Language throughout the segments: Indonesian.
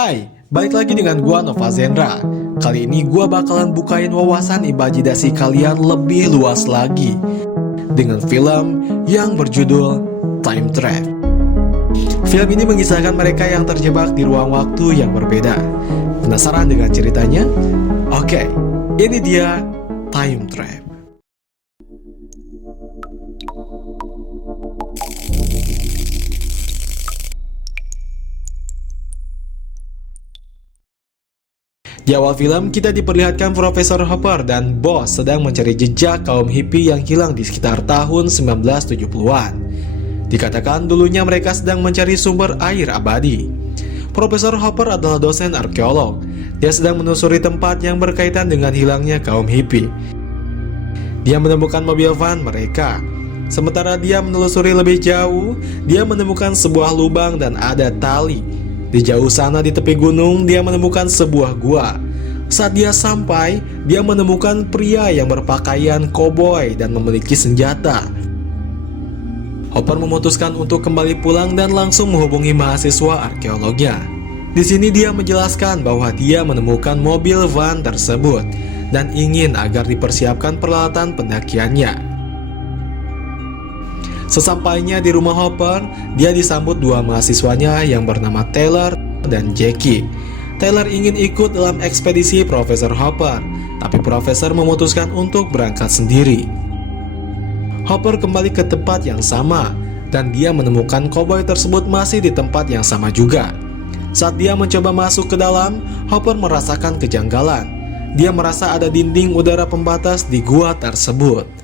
Hai, balik lagi dengan gua Nova Zendra. Kali ini gua bakalan bukain wawasan imajinasi kalian lebih luas lagi dengan film yang berjudul Time Trap. Film ini mengisahkan mereka yang terjebak di ruang waktu yang berbeda. Penasaran dengan ceritanya? Oke, ini dia Time Trap. Di awal film, kita diperlihatkan Profesor Hopper dan Bos sedang mencari jejak kaum hippie yang hilang di sekitar tahun 1970-an. Dikatakan dulunya mereka sedang mencari sumber air abadi. Profesor Hopper adalah dosen arkeolog. Dia sedang menelusuri tempat yang berkaitan dengan hilangnya kaum hippie. Dia menemukan mobil van mereka. Sementara dia menelusuri lebih jauh, dia menemukan sebuah lubang dan ada tali. Di jauh sana di tepi gunung, dia menemukan sebuah gua. Saat dia sampai, dia menemukan pria yang berpakaian koboi dan memiliki senjata. Hopper memutuskan untuk kembali pulang dan langsung menghubungi mahasiswa arkeolognya. Di sini dia menjelaskan bahwa dia menemukan mobil van tersebut dan ingin agar dipersiapkan peralatan pendakiannya. Sesampainya di rumah Hopper, dia disambut dua mahasiswanya yang bernama Taylor dan Jackie. Taylor ingin ikut dalam ekspedisi Profesor Hopper, tapi Profesor memutuskan untuk berangkat sendiri. Hopper kembali ke tempat yang sama, dan dia menemukan koboi tersebut masih di tempat yang sama juga. Saat dia mencoba masuk ke dalam, Hopper merasakan kejanggalan. Dia merasa ada dinding udara pembatas di gua tersebut.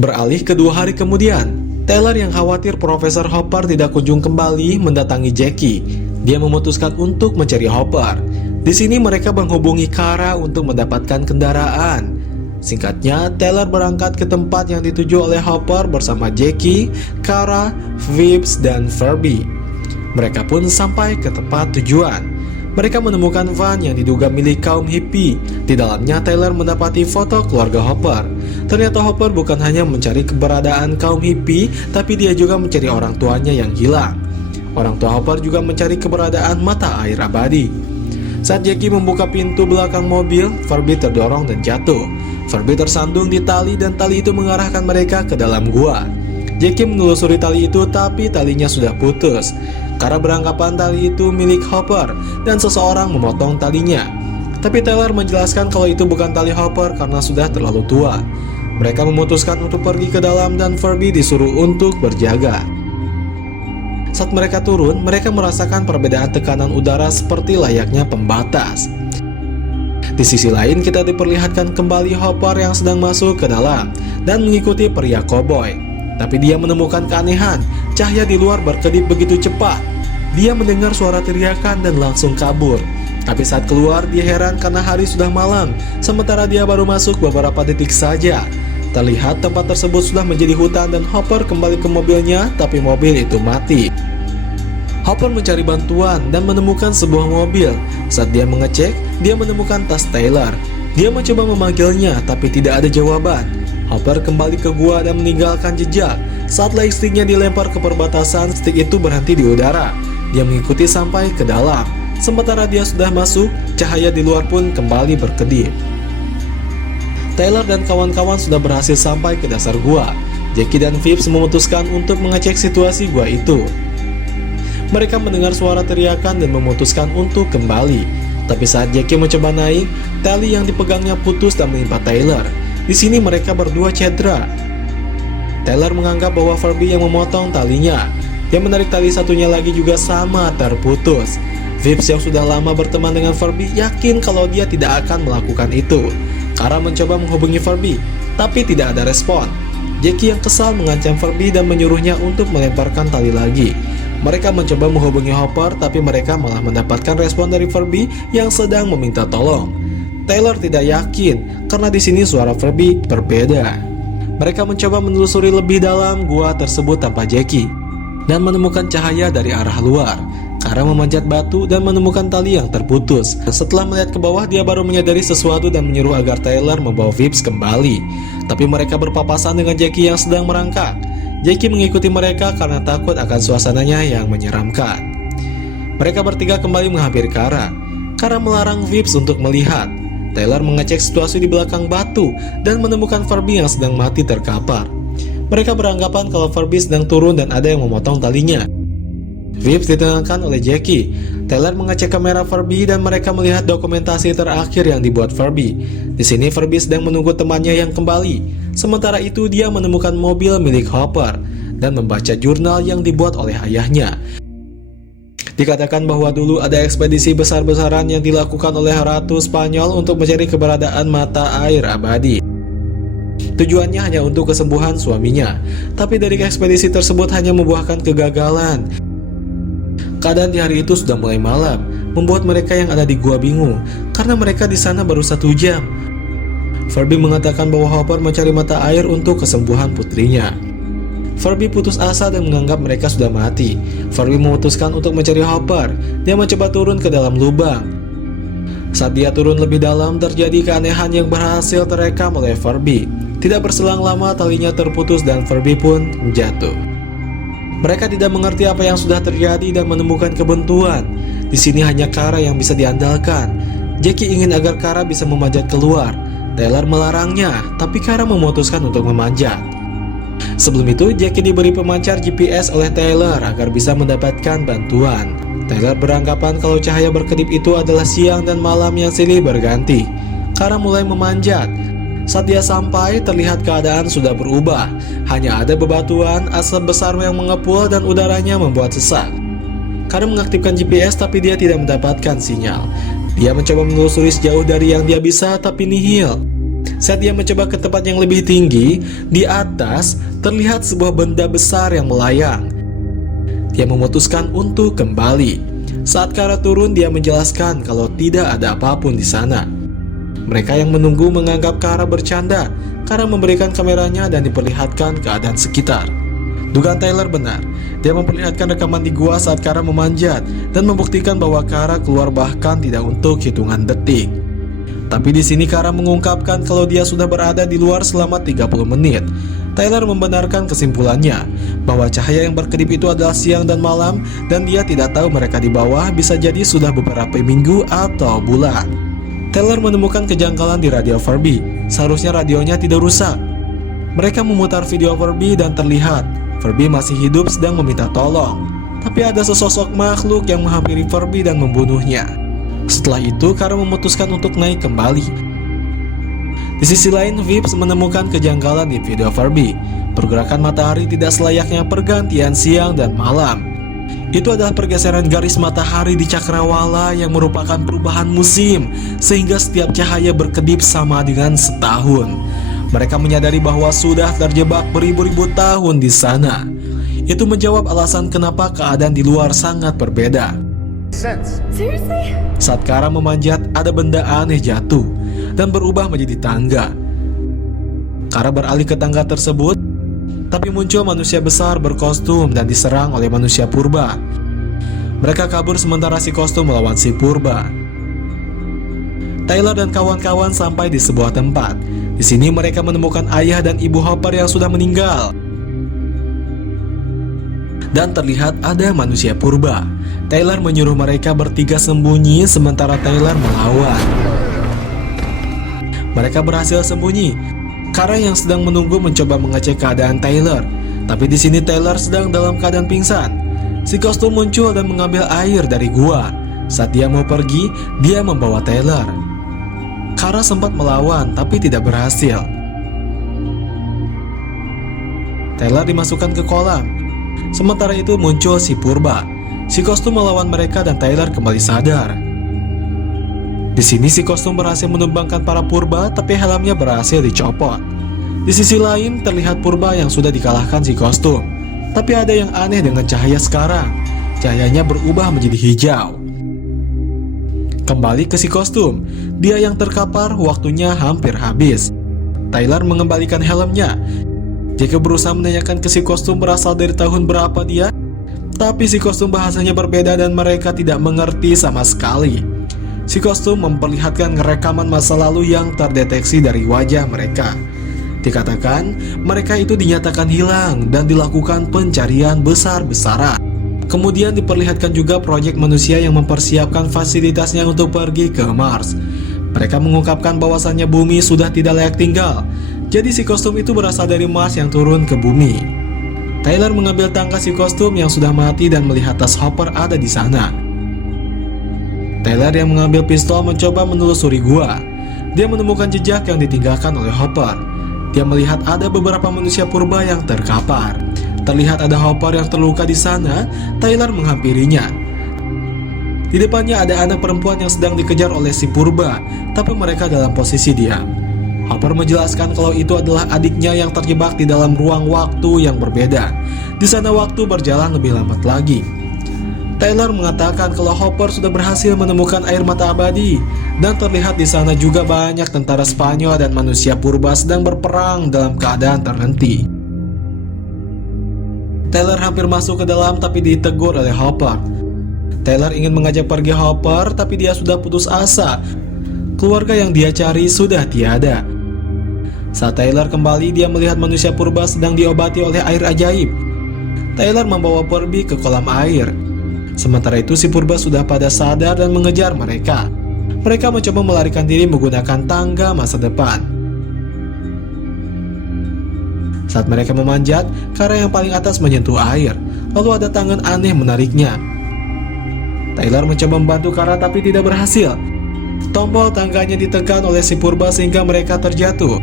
Beralih ke 2 hari kemudian, Taylor yang khawatir Profesor Hopper tidak kunjung kembali mendatangi Jackie. Dia memutuskan untuk mencari Hopper. Di sini mereka menghubungi Kara untuk mendapatkan kendaraan. Singkatnya, Taylor berangkat ke tempat yang dituju oleh Hopper bersama Jackie, Kara, Vips, dan Furby. Mereka pun sampai ke tempat tujuan. Mereka menemukan van yang diduga milik kaum hippie. Di dalamnya Taylor mendapati foto keluarga Hopper. Ternyata Hopper bukan hanya mencari keberadaan kaum hippie, tapi dia juga mencari orang tuanya yang hilang. Orang tua Hopper juga mencari keberadaan mata air abadi. Saat Jackie membuka pintu belakang mobil, Furby terdorong dan jatuh. Furby tersandung di tali dan tali itu mengarahkan mereka ke dalam gua. Jackie menelusuri tali itu tapi talinya sudah putus. Karena beranggapan tali itu milik Hopper dan seseorang memotong talinya. Tapi Taylor menjelaskan kalau itu bukan tali Hopper karena sudah terlalu tua. Mereka memutuskan untuk pergi ke dalam dan Furby disuruh untuk berjaga. Saat mereka turun, mereka merasakan perbedaan tekanan udara seperti layaknya pembatas. Di sisi lain, kita diperlihatkan kembali Hopper yang sedang masuk ke dalam dan mengikuti pria koboi. Tapi dia menemukan keanehan, cahaya di luar berkedip begitu cepat. Dia mendengar suara teriakan dan langsung kabur. Tapi saat keluar, dia heran karena hari sudah malam, sementara dia baru masuk beberapa detik saja. Terlihat tempat tersebut sudah menjadi hutan dan Hopper kembali ke mobilnya, tapi mobil itu mati. Hopper mencari bantuan dan menemukan sebuah mobil. Saat dia mengecek, dia menemukan tas Taylor. Dia mencoba memanggilnya, tapi tidak ada jawaban. Hopper kembali ke gua dan meninggalkan jejak. Saat lightsticknya dilempar ke perbatasan, stick itu berhenti di udara. Dia mengikuti sampai ke dalam. Sementara dia sudah masuk, cahaya di luar pun kembali berkedip. Taylor dan kawan-kawan sudah berhasil sampai ke dasar gua. Jackie dan Vips memutuskan untuk mengecek situasi gua itu. Mereka mendengar suara teriakan dan memutuskan untuk kembali. Tapi saat Jackie mencoba naik, tali yang dipegangnya putus dan menimpa Taylor. Di sini mereka berdua cedera. Taylor menganggap bahwa Furby yang memotong talinya. Dia menarik tali satunya lagi juga sama terputus. Vips yang sudah lama berteman dengan Furby yakin kalau dia tidak akan melakukan itu. Kara mencoba menghubungi Furby, tapi tidak ada respon. Jackie yang kesal mengancam Furby dan menyuruhnya untuk melemparkan tali lagi. Mereka mencoba menghubungi Hopper, tapi mereka malah mendapatkan respon dari Furby yang sedang meminta tolong. Taylor tidak yakin karena di sini suara Furby berbeda. Mereka mencoba menelusuri lebih dalam gua tersebut tanpa Jackie dan menemukan cahaya dari arah luar. Kara memanjat batu dan menemukan tali yang terputus. Setelah melihat ke bawah, dia baru menyadari sesuatu dan menyuruh agar Taylor membawa Vips kembali. Tapi mereka berpapasan dengan Jackie yang sedang merangkak. Jackie mengikuti mereka karena takut akan suasananya yang menyeramkan. Mereka bertiga kembali menghampiri Kara. Kara melarang Vips untuk melihat. Tyler mengecek situasi di belakang batu dan menemukan Furby yang sedang mati terkapar. Mereka beranggapan kalau Furby sedang turun dan ada yang memotong talinya. Vips ditenangkan oleh Jackie. Tyler mengecek kamera Furby dan mereka melihat dokumentasi terakhir yang dibuat Furby. Di sini Furby sedang menunggu temannya yang kembali. Sementara itu dia menemukan mobil milik Hopper dan membaca jurnal yang dibuat oleh ayahnya. Dikatakan bahwa dulu ada ekspedisi besar-besaran yang dilakukan oleh Ratu Spanyol untuk mencari keberadaan mata air abadi. Tujuannya hanya untuk kesembuhan suaminya, tapi dari ekspedisi tersebut hanya membuahkan kegagalan. Keadaan di hari itu sudah mulai malam, membuat mereka yang ada di gua bingung, karena mereka di sana baru 1 jam. Furby mengatakan bahwa Hopper mencari mata air untuk kesembuhan putrinya. Furby putus asa dan menganggap mereka sudah mati. Furby memutuskan untuk mencari Hopper. Dia mencoba turun ke dalam lubang. Saat dia turun lebih dalam, terjadi keanehan yang berhasil terekam oleh Furby. Tidak berselang lama, talinya terputus dan Furby pun jatuh. Mereka tidak mengerti apa yang sudah terjadi dan menemukan kebuntuan. Di sini hanya Kara yang bisa diandalkan. Jackie ingin agar Kara bisa memanjat keluar. Tyler melarangnya, tapi Kara memutuskan untuk memanjat. Sebelum itu, Jackie diberi pemancar GPS oleh Tyler agar bisa mendapatkan bantuan. Tyler beranggapan kalau cahaya berkedip itu adalah siang dan malam yang silih berganti. Kara mulai memanjat. Saat dia sampai, terlihat keadaan sudah berubah. Hanya ada bebatuan, asap besar yang mengepul dan udaranya membuat sesak. Kara mengaktifkan GPS tapi dia tidak mendapatkan sinyal. Dia mencoba menelusuri sejauh dari yang dia bisa tapi nihil. Saat dia mencoba ke tempat yang lebih tinggi, di atas terlihat sebuah benda besar yang melayang. Dia memutuskan untuk kembali. Saat Kara turun, dia menjelaskan kalau tidak ada apapun di sana. Mereka yang menunggu menganggap Kara bercanda. Kara memberikan kameranya dan diperlihatkan keadaan sekitar. Dugaan Tyler benar. Dia memperlihatkan rekaman di gua saat Kara memanjat dan membuktikan bahwa Kara keluar bahkan tidak untuk hitungan detik. Tapi di sini Kara mengungkapkan kalau dia sudah berada di luar selama 30 menit. Tyler membenarkan kesimpulannya bahwa cahaya yang berkedip itu adalah siang dan malam dan dia tidak tahu mereka di bawah bisa jadi sudah beberapa minggu atau bulan. Tyler menemukan kejanggalan di radio Furby. Seharusnya radionya tidak rusak. Mereka memutar video Furby dan terlihat Furby masih hidup sedang meminta tolong. Tapi ada sesosok makhluk yang menghampiri Furby dan membunuhnya. Setelah itu, Kara memutuskan untuk naik kembali. Di sisi lain, Vips menemukan kejanggalan di video Furby. Pergerakan matahari tidak selayaknya pergantian siang dan malam. Itu adalah pergeseran garis matahari di cakrawala yang merupakan perubahan musim, sehingga setiap cahaya berkedip sama dengan setahun. Mereka menyadari bahwa sudah terjebak beribu-ribu tahun di sana. Itu menjawab alasan kenapa keadaan di luar sangat berbeda. Saat Kara memanjat, ada benda aneh jatuh dan berubah menjadi tangga. Kara beralih ke tangga tersebut, tapi muncul manusia besar berkostum dan diserang oleh manusia purba. Mereka kabur sementara si kostum melawan si purba. Tyler dan kawan-kawan sampai di sebuah tempat. Di sini mereka menemukan ayah dan ibu Hopper yang sudah meninggal. Dan terlihat ada manusia purba. Tyler menyuruh mereka bertiga sembunyi sementara Tyler melawan. Mereka berhasil sembunyi. Kara yang sedang menunggu mencoba mengecek keadaan Tyler, tapi di sini Tyler sedang dalam keadaan pingsan. Si kostum muncul dan mengambil air dari gua. Saat dia mau pergi, dia membawa Tyler. Kara sempat melawan tapi tidak berhasil. Tyler dimasukkan ke kolam. Sementara itu muncul si purba. Si kostum melawan mereka dan Tyler kembali sadar. Di sini si kostum berhasil menumbangkan para purba, tapi helmnya berhasil dicopot. Di sisi lain terlihat purba yang sudah dikalahkan si kostum. Tapi ada yang aneh dengan cahaya sekarang. Cahayanya berubah menjadi hijau. Kembali ke si kostum. Dia yang terkapar, waktunya hampir habis. Tyler mengembalikan helmnya. Jika berusaha menanyakan ke si kostum berasal dari tahun berapa dia, tapi si kostum bahasanya berbeda dan mereka tidak mengerti sama sekali. Si kostum memperlihatkan rekaman masa lalu yang terdeteksi dari wajah mereka. Dikatakan mereka itu dinyatakan hilang dan dilakukan pencarian besar-besaran. Kemudian diperlihatkan juga proyek manusia yang mempersiapkan fasilitasnya untuk pergi ke Mars. Mereka mengungkapkan bahwasannya bumi sudah tidak layak tinggal. Jadi si kostum itu berasal dari Mars yang turun ke bumi. Tyler mengambil tangkas si kostum yang sudah mati dan melihat tas Hopper ada di sana. Tyler yang mengambil pistol mencoba menelusuri gua. Dia menemukan jejak yang ditinggalkan oleh Hopper. Dia melihat ada beberapa manusia purba yang terkapar. Terlihat ada Hopper yang terluka di sana. Tyler menghampirinya. Di depannya ada anak perempuan yang sedang dikejar oleh si purba, tapi mereka dalam posisi diam. Hopper menjelaskan kalau itu adalah adiknya yang terjebak di dalam ruang waktu yang berbeda. Di sana waktu berjalan lebih lambat lagi. Tyler mengatakan kalau Hopper sudah berhasil menemukan air mata abadi, dan terlihat di sana juga banyak tentara Spanyol dan manusia purba sedang berperang dalam keadaan terhenti. Tyler hampir masuk ke dalam tapi ditegur oleh Hopper. Tyler ingin mengajak pergi Hopper tapi dia sudah putus asa. Keluarga yang dia cari sudah tiada. Saat Tyler kembali, dia melihat manusia purba sedang diobati oleh air ajaib. Tyler membawa Furby ke kolam air. Sementara itu si purba sudah pada sadar dan mengejar mereka. Mereka mencoba melarikan diri menggunakan tangga masa depan. Saat mereka memanjat, Kara yang paling atas menyentuh air. Lalu ada tangan aneh menariknya. Tyler mencoba membantu Kara tapi tidak berhasil. Tombol tangganya ditekan oleh si purba sehingga mereka terjatuh.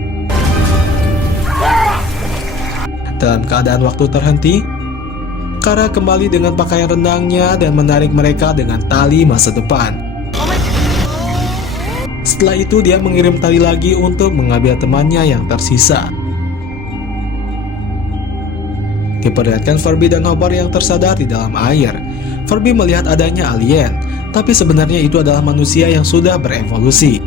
Dalam keadaan waktu terhenti, Kara kembali dengan pakaian renangnya dan menarik mereka dengan tali masa depan. Setelah itu dia mengirim tali lagi untuk mengambil temannya yang tersisa. Diperlihatkan Furby dan Hopper yang tersadar di dalam air. Furby melihat adanya alien, tapi sebenarnya itu adalah manusia yang sudah berevolusi.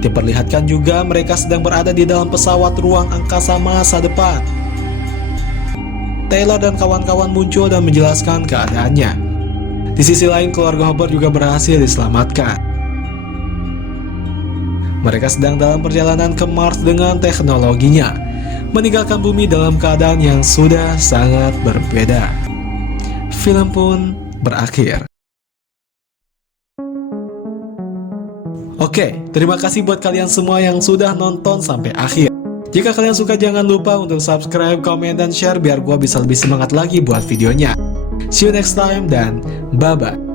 Diperlihatkan juga mereka sedang berada di dalam pesawat ruang angkasa masa depan. Taylor dan kawan-kawan muncul dan menjelaskan keadaannya. Di sisi lain, keluarga Hopper juga berhasil diselamatkan. Mereka sedang dalam perjalanan ke Mars dengan teknologinya, meninggalkan bumi dalam keadaan yang sudah sangat berbeda. Film pun berakhir. Oke, terima kasih buat kalian semua yang sudah nonton sampai akhir. Jika kalian suka, jangan lupa untuk subscribe, komen, dan share biar gua bisa lebih semangat lagi buat videonya. See you next time dan bye-bye.